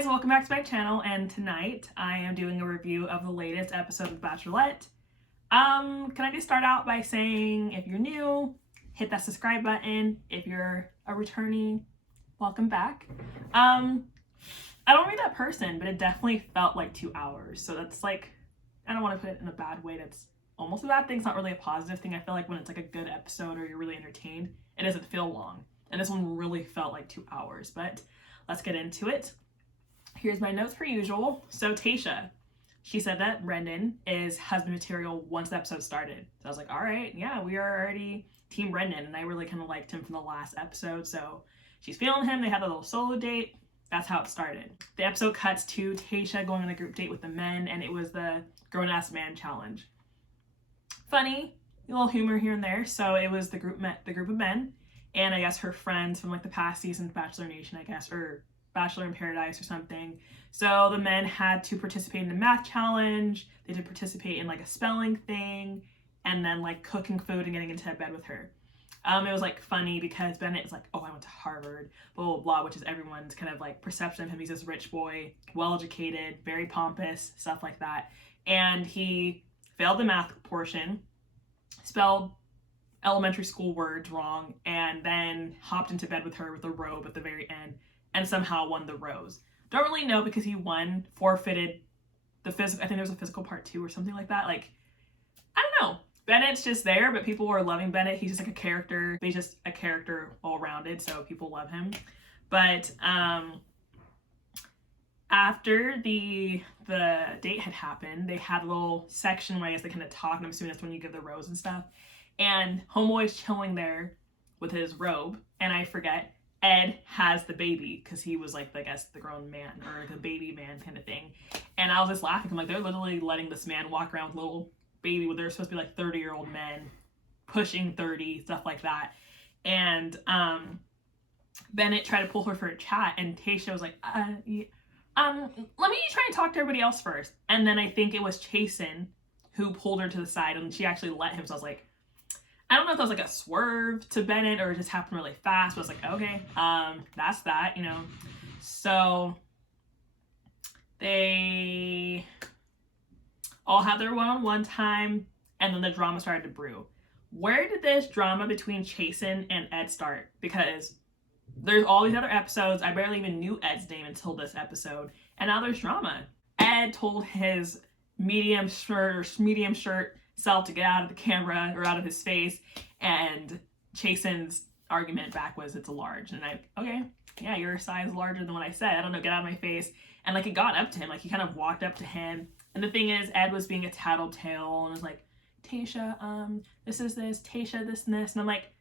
guys, welcome back to my channel, and tonight I am doing a review of the latest episode of Bachelorette. Can I just start out by saying, if you're new, hit that subscribe button. If you're a returning, welcome back. I don't read that person, but it definitely felt like 2 hours. So that's like, I don't want to put it in a bad way. That's almost a bad thing. It's not really a positive thing. I feel like when it's like a good episode or you're really entertained, it doesn't feel long. And this one really felt like 2 hours, but let's get into it. Here's my notes per usual. So Tayshia, she said that Brendan is husband material once the episode started. So I was like, all right, yeah, we are already team Brendan. And I really kind of liked him from the last episode. So she's feeling him. They had a little solo date. That's how it started. The episode cuts to Tayshia going on a group date with the men, and it was the grown-ass man challenge. Funny, a little humor here and there. So it was the group of men, and I guess her friends from like the past season of Bachelor Nation, I guess, or Bachelor in Paradise or something. So the men had to participate in the math challenge. They did participate in like a spelling thing, and then like cooking food and getting into bed with her. It was like funny because Bennett is like, oh, I went to Harvard, blah, blah, blah, which is everyone's kind of like perception of him. He's this rich boy, well-educated, very pompous, stuff like that. And he failed the math portion, spelled elementary school words wrong, and then hopped into bed with her with a robe at the very end and somehow won the rose. Don't really know because he won, forfeited the physical. I think there was a physical part 2 or something like that. Like, I don't know. Bennett's just there, but people were loving Bennett. He's just like a character. He's just a character all-rounded, so people love him. But after the date had happened, they had a little section where I guess they kind of talk, and I'm assuming that's when you give the rose and stuff. And Homeboy's chilling there with his robe, and I forget, Ed has the baby because he was like, I guess, the grown man or the baby man kind of thing. And I was just laughing. I'm like, they're literally letting this man walk around with a little baby when they're supposed to be like 30-year-old men, pushing 30, stuff like that. And Bennett tried to pull her for a chat, and Tayshia was like, let me try and talk to everybody else first. And then I think it was Chasen who pulled her to the side, and she actually let him. So I was like, I don't know if that was like a swerve to Bennett or it just happened really fast, but I was like, okay, that's that, you know. So they all had their one-on-one time, and then the drama started to brew. Where did this drama between Chasen and Ed start? Because there's all these other episodes. I barely even knew Ed's name until this episode, and now there's drama. Ed told his medium shirt self to get out of the camera or out of his face, and Chasen's argument back was it's a large, and okay, yeah, your size larger than what I said, I don't know, get out of my face. And like it got up to him, like he kind of walked up to him, and the thing is, Ed was being a tattletale and was like, Tayshia, this is this, Tayshia, this and this, and I'm like,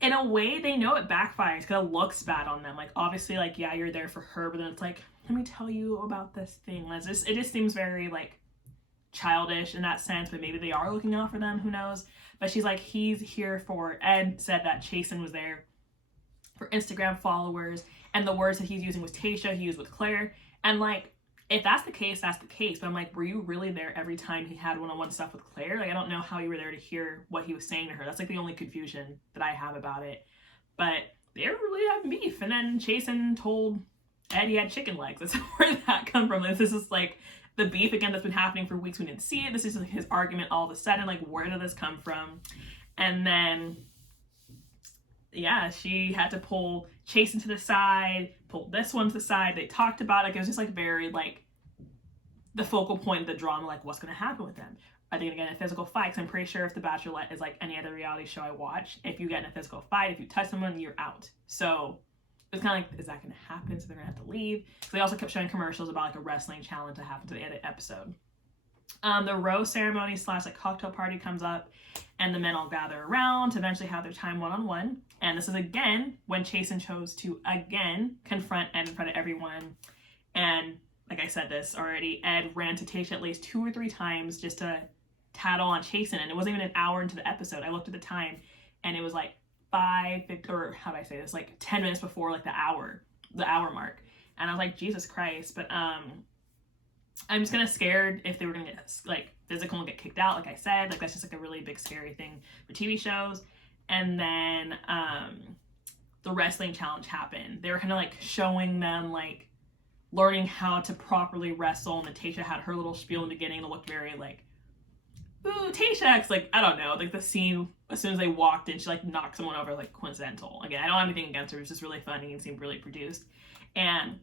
in a way they know it backfires because it looks bad on them. Like obviously, like, yeah, you're there for her, but then it's like, let me tell you about this thing. It just seems very like childish in that sense, but maybe they are looking out for them, who knows. But she's like, he's here for, Ed said that Chasen was there for Instagram followers, and the words that he's using was Tayshia, he used with Claire. And like, if that's the case, that's the case. But I'm like, were you really there every time he had one-on-one stuff with Claire? Like, I don't know how you were there to hear what he was saying to her. That's like the only confusion that I have about it. But they were really having beef, and then Chasen told Ed he had chicken legs. That's where that come from. This is like the beef again that's been happening for weeks. We didn't see it. This is his argument all of a sudden. Like, where did this come from? And then, yeah, she had to pull Chasen to the side, pull this one to the side. They talked about it. Like, it was just like very like the focal point of the drama. Like, what's going to happen with them? Are they going to get in a physical fight? Because I'm pretty sure if The Bachelorette is like any other reality show I watch, if you get in a physical fight, if you touch someone, you're out. So it's kind of like, is that going to happen? So they're going to have to leave. So they also kept showing commercials about like a wrestling challenge that happened to the edit episode. The rose ceremony / like cocktail party comes up, and the men all gather around to eventually have their time one-on-one. And this is again when Chasen chose to again confront Ed in front of everyone. And like I said this already, Ed ran to Tayshia at least 2 or 3 times just to tattle on Chasen, and it wasn't even an hour into the episode. I looked at the time, and it was like 10 minutes before like the hour mark, and I was like, Jesus Christ. But I'm just kind of scared if they were gonna get like physical and get kicked out. Like I said, like that's just like a really big scary thing for TV shows. And then the wrestling challenge happened. They were kind of like showing them like learning how to properly wrestle, and then Tayshia had her little spiel in the beginning that looked very like, ooh, Tayshia, like, I don't know, like the scene as soon as they walked in, she like knocked someone over, like coincidental. Again, I don't have anything against her, it was just really funny and seemed really produced. And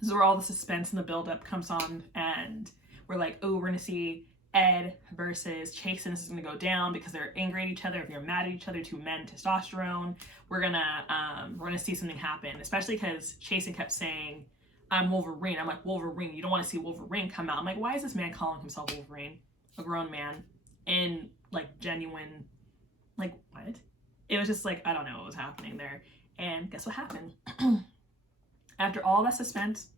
this is where all the suspense and the build-up comes on, and we're like, oh, we're gonna see Ed versus Chasen. This is gonna go down because they're angry at each other, if you're mad at each other, two men, testosterone. We're gonna see something happen, especially because Chasen kept saying, I'm Wolverine. I'm like, Wolverine, you don't want to see Wolverine come out. I'm like, why is this man calling himself Wolverine? A grown man in like genuine, like, what? It was just like, I don't know what was happening there. And guess what happened? After all that suspense,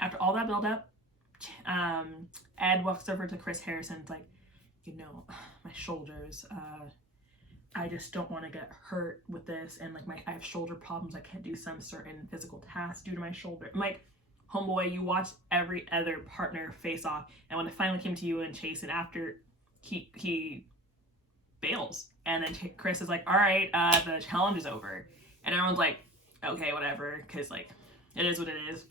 after all that build-up, Ed walks over to Chris Harrison's like, you know, my shoulders, I just don't want to get hurt with this, and like I have shoulder problems, I can't do some certain physical tasks due to my shoulder. I'm like, homeboy, you watched every other partner face off, and when it finally came to you and Chasen, after he bails, and then Chris is like, all right, the challenge is over, and everyone's like, okay, whatever, because like it is what it is.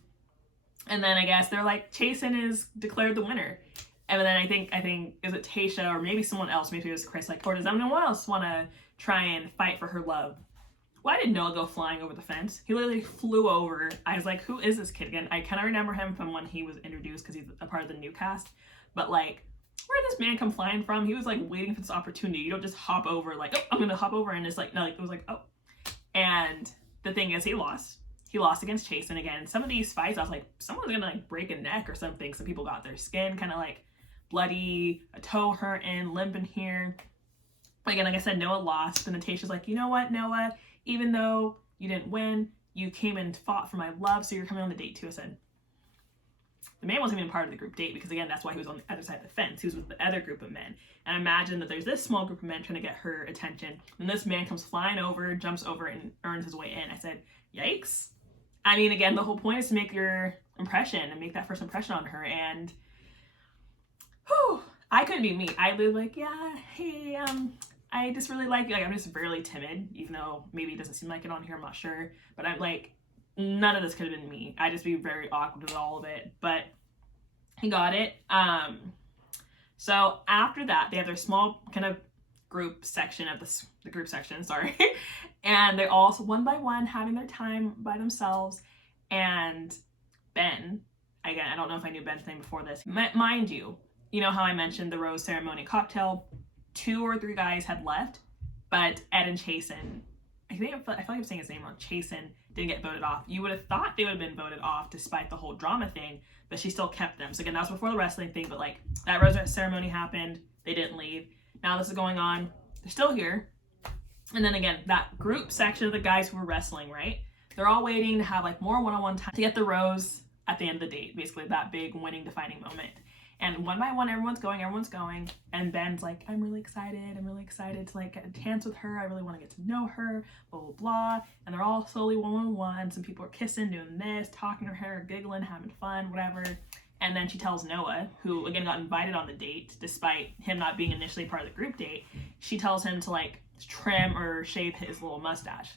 And then I guess they're like, Chasen is declared the winner. And then I think is it Tayshia or maybe someone else, maybe it was Chris, like, or does anyone else want to try and fight for her love? Why did Noah go flying over the fence? He literally flew over. I was like, who is this kid again? I kind of remember him from when he was introduced because he's a part of the new cast. But like, where did this man come flying from? He was like waiting for this opportunity. You don't just hop over like, oh, I'm going to hop over. And it's like, no, like, it was like, oh. And the thing is, he lost. He lost against Chasen again. Some of these fights, I was like, someone's gonna like break a neck or something. Some people got their skin kind of like bloody, a toe hurting, limping here. But again, like I said, Noah lost. And then Tayshia's like, you know what, Noah? Even though you didn't win, you came and fought for my love, so you're coming on the date too. I said, the man wasn't even part of the group date because again, that's why he was on the other side of the fence. He was with the other group of men. And I imagine that there's this small group of men trying to get her attention. And this man comes flying over, jumps over, and earns his way in. I said, yikes. I mean, again, the whole point is to make your impression and make that first impression on her. And whew, I couldn't be me. I'd be like, yeah, hey, I just really like you. Like, I'm just really timid, even though maybe it doesn't seem like it on here. I'm not sure. But I'm like, none of this could have been me. I'd just be very awkward with all of it. But he got it. So after that, they have their small kind of group section of the group section, sorry. And they're all one by one having their time by themselves. And Ben, again, I don't know if I knew Ben's name before this. Mind you, you know how I mentioned the rose ceremony cocktail? 2 or 3 guys had left, but Ed and Chasen, I feel like I'm saying his name wrong, Chasen, didn't get voted off. You would have thought they would have been voted off despite the whole drama thing, but she still kept them. So again, that was before the wrestling thing, but like that rose ceremony happened, they didn't leave. Now this is going on, they're still here. And then again, that group section of the guys who were wrestling, right? They're all waiting to have like more one-on-one time to get the rose at the end of the date, basically that big winning defining moment. And one by one, everyone's going, and Ben's like, I'm really excited to like get a chance with her, I really want to get to know her, blah, blah, blah. And they're all slowly one-on-one, some people are kissing, doing this, talking to her, giggling, having fun, whatever. And then she tells Noah, who again got invited on the date, despite him not being initially part of the group date, she tells him to like trim or shave his little mustache.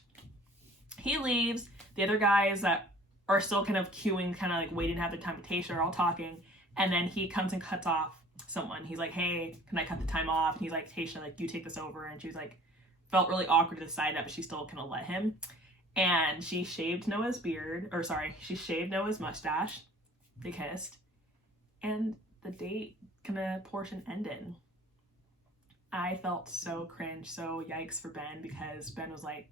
He leaves, the other guys that are still kind of queuing, kind of like waiting to have their time with Tayshia are all talking. And then he comes and cuts off someone. He's like, hey, can I cut the time off? And he's like, Tayshia, like, you take this over. And she was like, felt really awkward to decide that, but she still kind of let him. And she shaved Noah's she shaved Noah's mustache. They kissed. And the date kind of portion ended. I felt so cringe, so yikes for Ben, because Ben was like,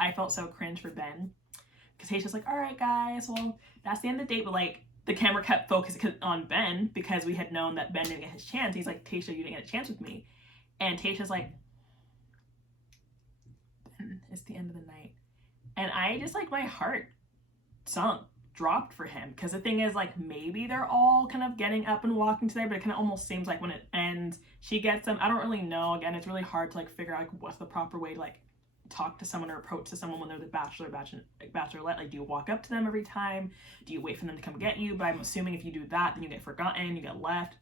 I felt so cringe for Ben. Because Tayshia's like, all right, guys, well, that's the end of the date, but like, the camera kept focusing on Ben because we had known that Ben didn't get his chance. He's like, Tayshia, you didn't get a chance with me. And Tayshia's like, Ben, it's the end of the night. And I just like, my heart dropped for him. Because the thing is, like, maybe they're all kind of getting up and walking together, but it kind of almost seems like when it ends, she gets them. I don't really know. Again, it's really hard to like figure out like what's the proper way to like talk to someone or approach to someone when they're the bachelorette. Like, do you walk up to them every time? Do you wait for them to come get you? But I'm assuming if you do that, then you get forgotten, you get left.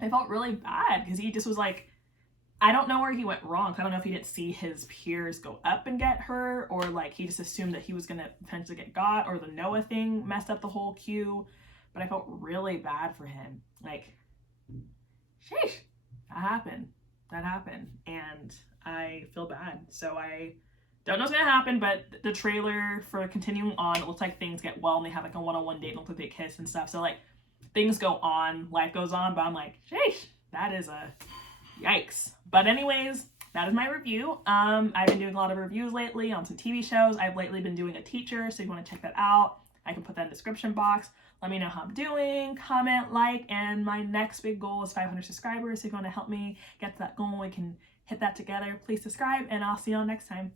I felt really bad because he just was like I don't know where he went wrong. I don't know if he didn't see his peers go up and get her, or like he just assumed that he was gonna potentially get got, or the Noah thing messed up the whole queue. But I felt really bad for him. Like, sheesh, that happened. That happened. And I feel bad. So I don't know what's gonna happen, but the trailer for continuing on, it looks like things get well and they have like a one-on-one date and look like they kiss and stuff. So like things go on, life goes on, but I'm like, sheesh, that is a yikes. But anyways, that is my review. I've been doing a lot of reviews lately on some TV shows. I've lately been doing A Teacher, so if you want to check that out, I can put that in the description box. Let me know how I'm doing, comment, like, and my next big goal is 500 subscribers. So if you want to help me get to that goal, we can hit that together. Please subscribe, and I'll see y'all next time.